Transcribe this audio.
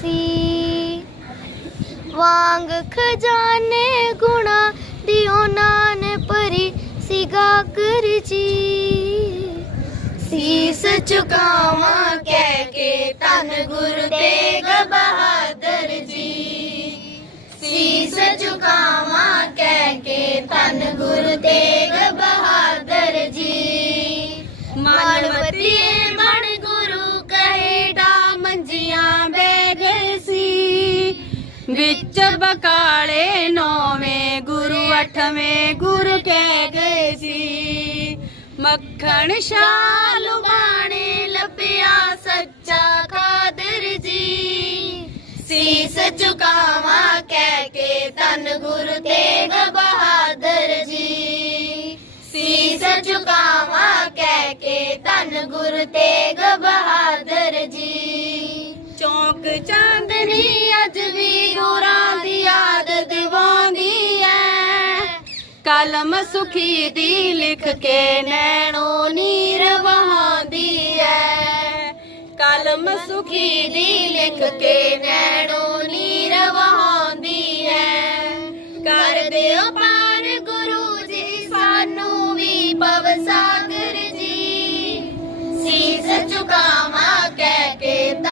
ਸੀ। ਵਾਂਗ ਖਜ਼ਾਨੇ ਗੁਣਾ ਦੀ ਉਹਨਾਂ ਨੇ ਭਰੀ ਸੀਗਾ ਜੀ ਸੀਸ ਝੁਕਾਵਾਂ ਕਹਿ ਕੇ ਧੰਨ ਗੁਰੂ ਤੇਗ ਬਹਾਦਰ ਜੀ। ਸੀਸ ਝੁਕਾਵਾਂ ਕਹਿ ਕੇ ਧੰਨ ਗੁਰੂ ਤੇਗ ਬਹਾਦਰ ਜੀ। ਮਾਨਵਤੀ ਵਿੱਚ ਬਕਾਲੇ ਨੌਵੇਂ ਗੁਰੂ ਅਠਵੇਂ ਗੁਰੂ ਕਹਿ ਗਏ ਸੀ। ਮੱਖਣ ਸ਼ਾਲੂ ਬਾਣੇ ਲੱਭਿਆ ਸੱਚਾ ਕਾਦਰ ਜੀ। ਸੀਸ ਝੁਕਾਵਾਂ ਕਹਿ ਕੇ ਧੰਨ ਗੁਰੂ ਤੇਗ ਬਹਾਦਰ ਜੀ। ਸੀਸ ਝੁਕਾਵਾਂ ਕਹਿ ਕੇ ਧੰਨ ਗੁਰੂ ਤੇਗ ਬਹਾਦਰ ਜੀ। ਚੌਂਕ ਚਾਂਦਨੀ ਕਲਮ ਸੁਖੀ ਦੀ ਲਿਖ ਕੇ ਨੈਣੋ ਨੀਰ ਵਹਾਉਂਦੀ ਐ। ਕਲਮ ਸੁਖੀ ਦੀ ਲਿਖ ਕੇ ਨੈਣੋ ਨੀਰ ਵਹਾਉਂਦੀ ਐ। ਕਰ ਦਿਓ ਪਾਰ ਗੁਰੂ ਜੀ, ਸਾਨੂੰ ਵੀ ਪਵ ਸਾਗਰ ਜੀ। ਸੀਸ ਚੁਕਾ